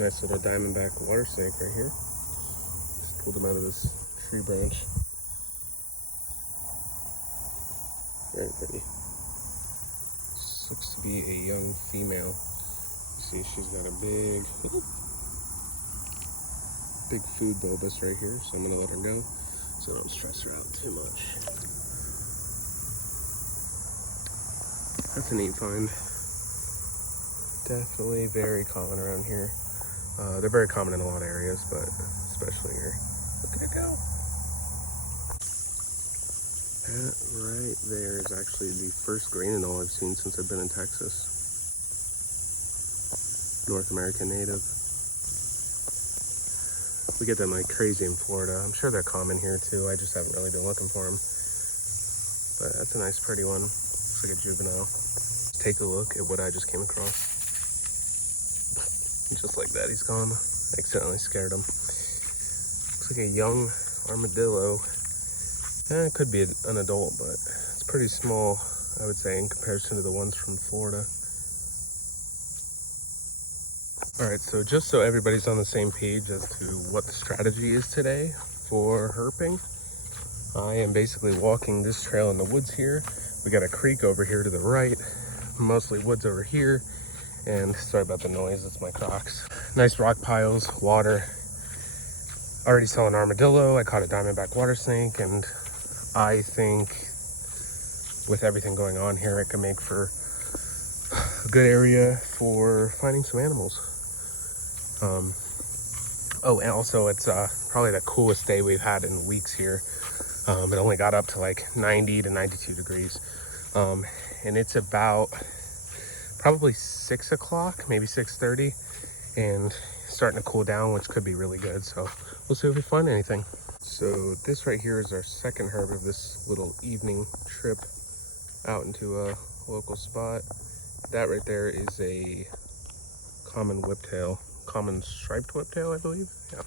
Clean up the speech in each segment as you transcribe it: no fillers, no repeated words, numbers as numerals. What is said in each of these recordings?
Nice little diamondback water snake right here. Just pulled him out of this tree branch. Very pretty. This looks to be a young female. You see she's got a big food bulbous right here, so I'm gonna let her go so I don't stress her out too much. That's a neat find. Definitely very common around here. They're very common in a lot of areas, but especially here. Look at it go. That right there is actually the first green and all I've seen since I've been in Texas. North American native. We get them like crazy in Florida. I'm sure they're common here too. I just haven't really been looking for them. But that's a nice pretty one. Looks like a juvenile. Take a look at what I just came across. Just like that, he's gone. I accidentally scared him. Looks like a young armadillo. It could be an adult, but it's pretty small, I would say, in comparison to the ones from Florida. All right, so just so everybody's on the same page as to what the strategy is today for herping, I am basically walking this trail in the woods here. We got a creek over here to the right, mostly woods over here. And sorry about the noise, it's my Crocs. Nice rock piles, water. Already saw an armadillo. I caught a diamondback water snake, and I think with everything going on here, it can make for a good area for finding some animals. Oh, and also it's probably the coolest day we've had in weeks here. It only got up to like 90 to 92 degrees. And it's about probably 6 o'clock, maybe 6:30, and starting to cool down, which could be really good. So we'll see if we find anything. So this right here is our second herb of this little evening trip out into a local spot. That right there is a common whiptail, common striped whiptail, I believe. Yeah.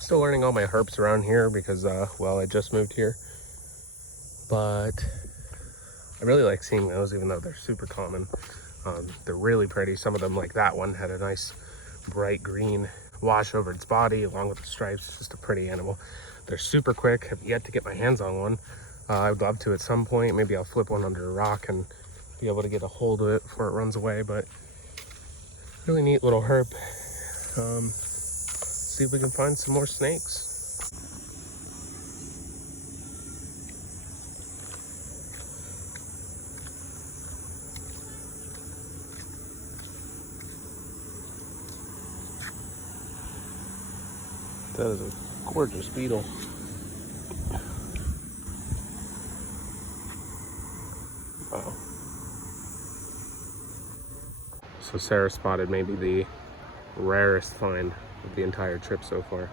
Still learning all my herps around here because, well, I just moved here. But I really like seeing those, even though they're super common. They're really pretty. Some of them, like that one, had a nice bright green wash over its body along with the stripes. It's just a pretty animal. They're super quick. Have yet to get my hands on one. I would love to at some point. Maybe I'll flip one under a rock and be able to get a hold of it before it runs away. But really neat little herp. See if we can find some more snakes. That is a gorgeous beetle. Wow. So Sarah spotted maybe the rarest find of the entire trip so far.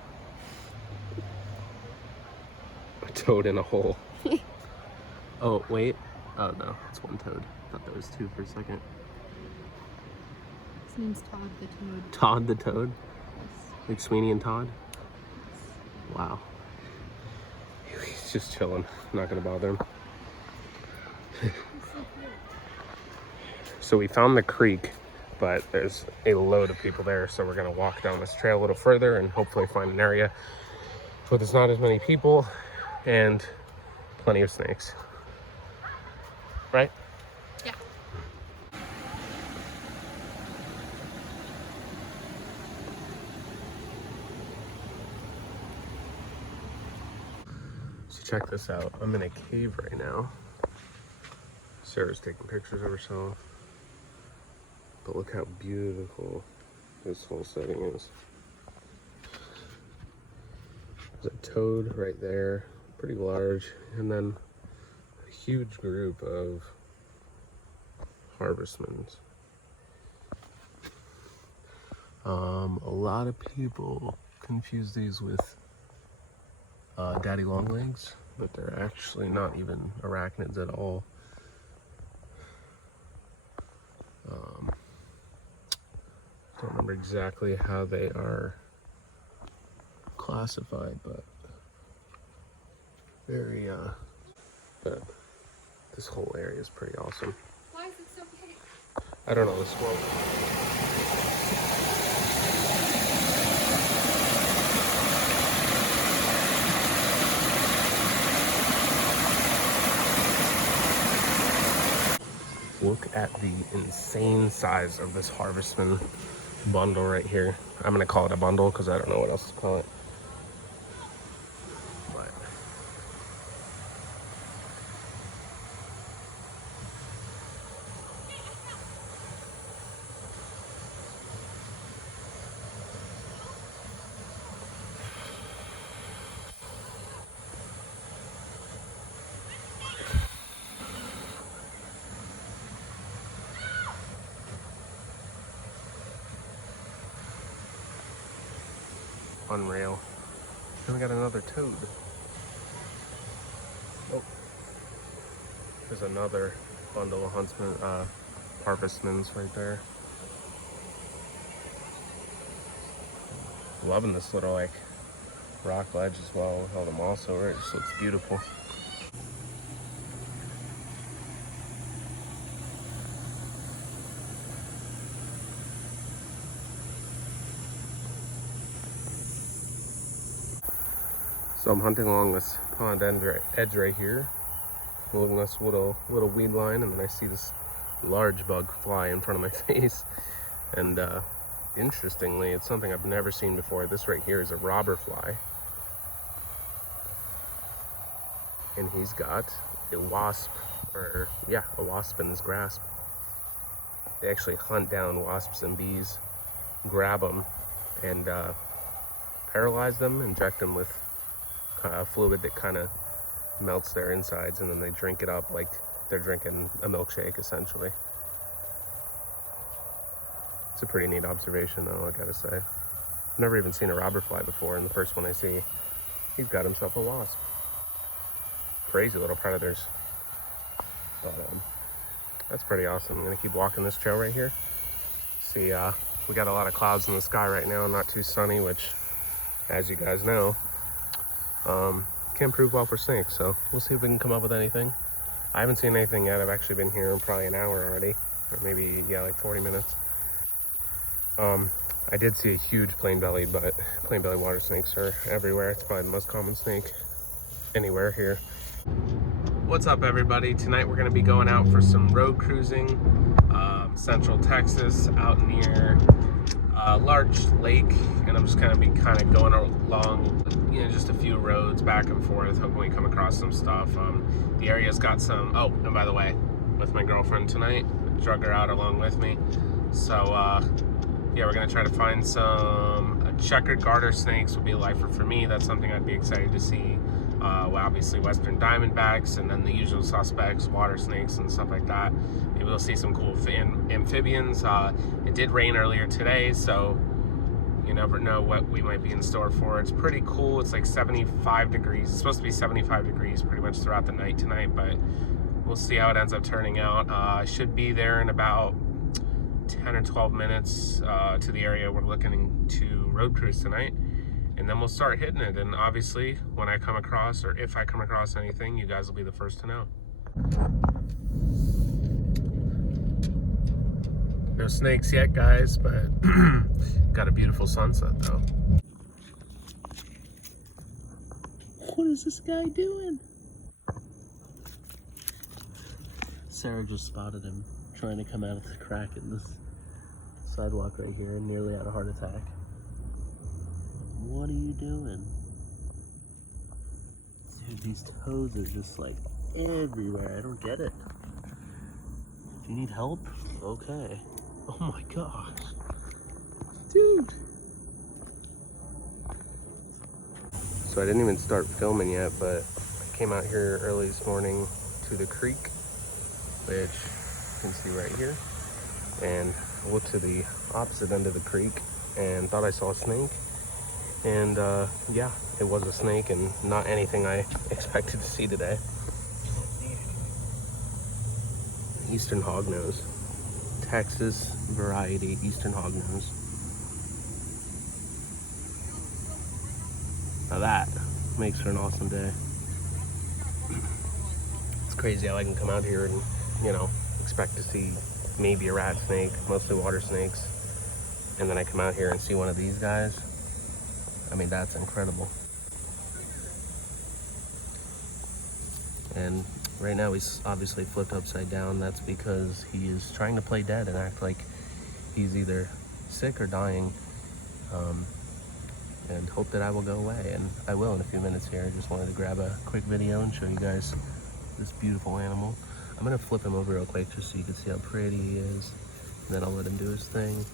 A toad in a hole. Oh, wait. Oh, no. It's one toad. I thought there was two for a second. His name's Todd the Toad. Todd the Toad? Yes. Like Sweeney and Todd? Wow. He's just chilling. I'm not gonna bother him. So we found the creek, but there's a load of people there, so we're gonna walk down this trail a little further and hopefully find an area where there's not as many people and plenty of snakes. Right? Yeah. So check this out. I'm in a cave right now. Sarah's taking pictures of herself. But look how beautiful this whole setting is. There's a toad right there, pretty large, and then a huge group of harvestmans. A lot of people confuse these with daddy longlegs, but they're actually not even arachnids at all. Don't remember exactly how they are classified, but very but this whole area is pretty awesome. Why is it so big? I don't know, the squirrel. look at the insane size of this harvestman bundle right here. I'm gonna call it a bundle because I don't know what else to call it. But unreal. And we got another toad. Oh, there's another bundle of huntsman, harvestmans right there. Loving this little like rock ledge as well with all the moss over it. It just looks beautiful. So I'm hunting along this pond edge right here, along this little weed line, and then I see this large bug fly in front of my face. And interestingly, it's something I've never seen before. This right here is a robber fly, and he's got a wasp, or yeah, a wasp in his grasp. They actually hunt down wasps and bees, grab them, and paralyze them, inject them with fluid that kind of melts their insides, and then they drink it up like they're drinking a milkshake, essentially. It's a pretty neat observation, though, I gotta say. I've never even seen a robber fly before, and the first one I see, he's got himself a wasp. Crazy little predators. But that's pretty awesome. I'm gonna keep walking this trail right here. See, we got a lot of clouds in the sky right now, not too sunny, which, as you guys know, can't prove well for snakes, so we'll see if we can come up with anything. I haven't seen anything yet. I've actually been here probably an hour already, or maybe, yeah, like 40 minutes. I did see a huge plain belly, but plain belly water snakes are everywhere. It's probably the most common snake anywhere here. What's up, everybody? Tonight we're going to be going out for some road cruising, Central Texas, out near a large lake, and I'm just going to be kind of going along, you know, just a few roads back and forth, hoping we come across some stuff. The area's got some, oh, and by the way, with my girlfriend tonight, drug her out along with me, so yeah, we're going to try to find some checkered garter snakes. Would be a lifer for me. That's something I'd be excited to see. Well, obviously western diamondbacks, and then the usual suspects, water snakes and stuff like that. Maybe we'll see some cool amphibians. It did rain earlier today, so you never know what we might be in store for. It's pretty cool. It's like 75 degrees. It's supposed to be 75 degrees pretty much throughout the night tonight, but we'll see how it ends up turning out. I should be there in about 10 or 12 minutes to the area we're looking to road cruise tonight, and then we'll start hitting it. And obviously, when I come across, or if I come across anything, you guys will be the first to know. No snakes yet, guys, but got a beautiful sunset though. What is this guy doing? Sarah just spotted him trying to come out of the crack in this sidewalk right here and nearly had a heart attack. What are you doing? Dude, these toads are just like everywhere. I don't get it. Do you need help? Okay. Oh my gosh. Dude. So I didn't even start filming yet, but I came out here early this morning to the creek, which you can see right here, and I looked to the opposite end of the creek and thought I saw a snake, and yeah, it was a snake, and not anything I expected to see today. Eastern hognose, Texas variety eastern hognose. Now that makes for an awesome day. It's crazy how I can come out here and, you know, expect to see maybe a rat snake, mostly water snakes, and then I come out here and see one of these guys. I mean, that's incredible. And Right now he's obviously flipped upside down. That's because he is trying to play dead and act like he's either sick or dying, and hope that I will go away. And I will in a few minutes here. I just wanted to grab a quick video and show you guys this beautiful animal. I'm gonna flip him over real quick just so you can see how pretty he is. And then I'll let him do his thing.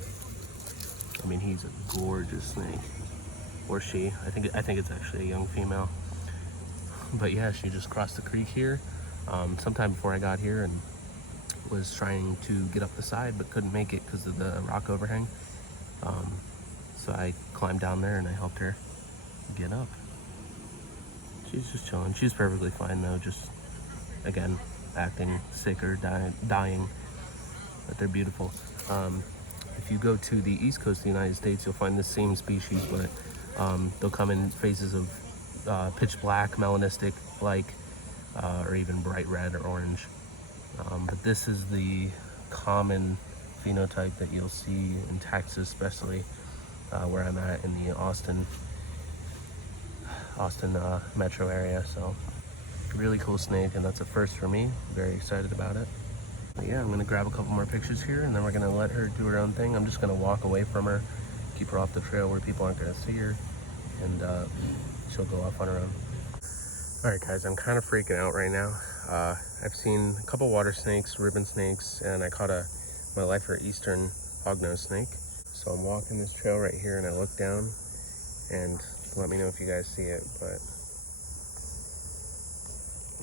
I mean, he's a gorgeous snake. Or she. I think it's actually a young female. But yeah, she just crossed the creek here sometime before I got here and was trying to get up the side but couldn't make it because of the rock overhang. So I climbed down there and I helped her get up. She's just chilling. She's perfectly fine though, just again acting sick or dying, but they're beautiful. If you go to the east coast of the United States, you'll find the same species, but they'll come in phases of pitch black, melanistic like, or even bright red or orange. But this is the common phenotype that you'll see in Texas, especially where I'm at in the Austin metro area. So really cool snake, and that's a first for me. Very excited about it. But yeah, I'm gonna grab a couple more pictures here and then we're gonna let her do her own thing. I'm just gonna walk away from her, keep her off the trail where people aren't gonna see her, and she'll go off on her own. All right guys, I'm kind of freaking out right now. I've seen a couple water snakes, ribbon snakes, and I caught my lifer eastern hognose snake. So I'm walking this trail right here and I look down, and let me know if you guys see it, but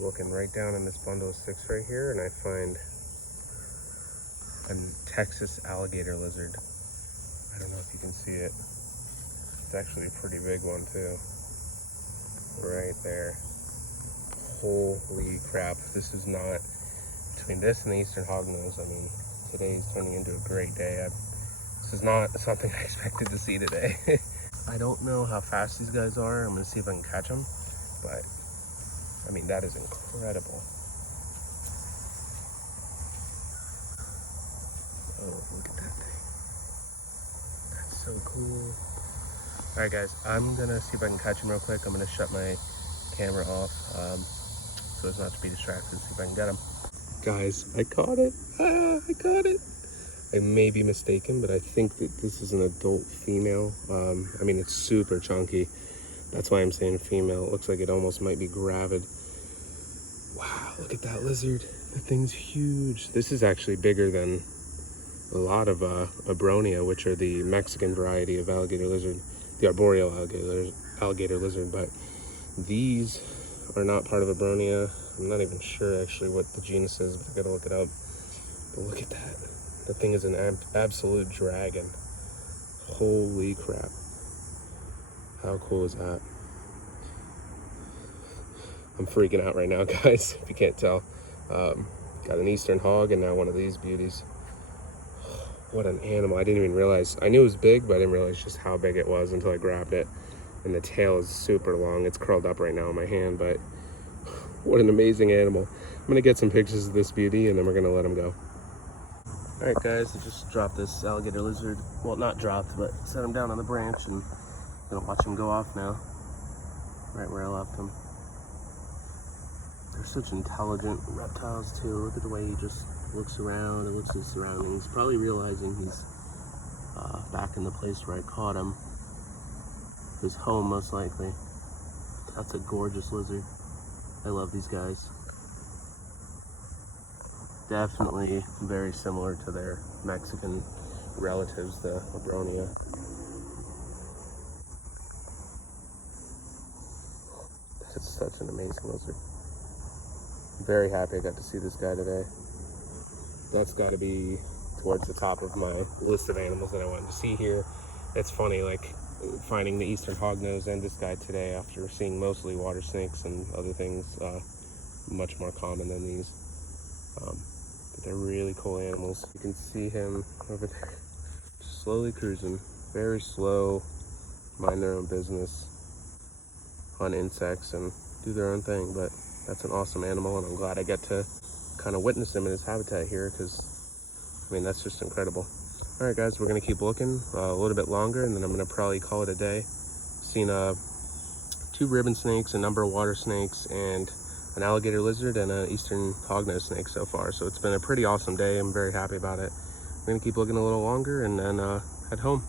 looking right down in this bundle of sticks right here, and I find a Texas alligator lizard. I don't know if you can see it. It's actually a pretty big one too. Right there. Holy crap. This is not, between this and the eastern hognose, I mean, today's turning into a great day. This is not something I expected to see today. I don't know how fast these guys are. I'm gonna see if I can catch them, but I mean, that is incredible. Oh, look at that thing. That's so cool. All right, guys, I'm gonna see if I can catch him real quick. I'm gonna shut my camera off so as not to be distracted, see if I can get him. Guys, I caught it. I caught it. I may be mistaken, but I think that this is an adult female. I mean, it's super chunky. That's why I'm saying female. It looks like it almost might be gravid. Wow, look at that lizard. That thing's huge. This is actually bigger than a lot of Abronia, which are the Mexican variety of alligator lizard, the arboreal alligator lizard, but these are not part of Abronia. I'm not even sure actually what the genus is, but I gotta look it up. But look at that. That thing is an absolute dragon. Holy crap. How cool is that? I'm freaking out right now, guys, if you can't tell. Got an eastern hog and now one of these beauties. What an animal. I didn't even realize. I knew it was big, but I didn't realize just how big it was until I grabbed it. And the tail is super long. It's curled up right now in my hand, but what an amazing animal. I'm gonna get some pictures of this beauty and then we're gonna let him go. All right, guys, I just dropped this alligator lizard. Well, not dropped, but set him down on the branch and gonna watch him go off now, right where I left him. They're such intelligent reptiles too. Look at the way he just looks around and looks at his surroundings, probably realizing he's back in the place where I caught him. His home, most likely. That's a gorgeous lizard. I love these guys. Definitely very similar to their Mexican relatives, the Abronia. It's such an amazing lizard. I'm very happy I got to see this guy today. That's got to be towards the top of my list of animals that I wanted to see here. It's funny, like finding the eastern hognose and this guy today after seeing mostly water snakes and other things much more common than these. But they're really cool animals. You can see him over there, just slowly cruising, very slow, mind their own business, hunt insects and do their own thing. But that's an awesome animal, and I'm glad I get to kind of witness him in his habitat here, because I mean, that's just incredible. All right, guys, we're gonna keep looking a little bit longer, and then I'm gonna probably call it a day. Seen 2 ribbon snakes, a number of water snakes, and an alligator lizard and an eastern hognose snake so far. So it's been a pretty awesome day. I'm very happy about it. I'm gonna keep looking a little longer and then head home.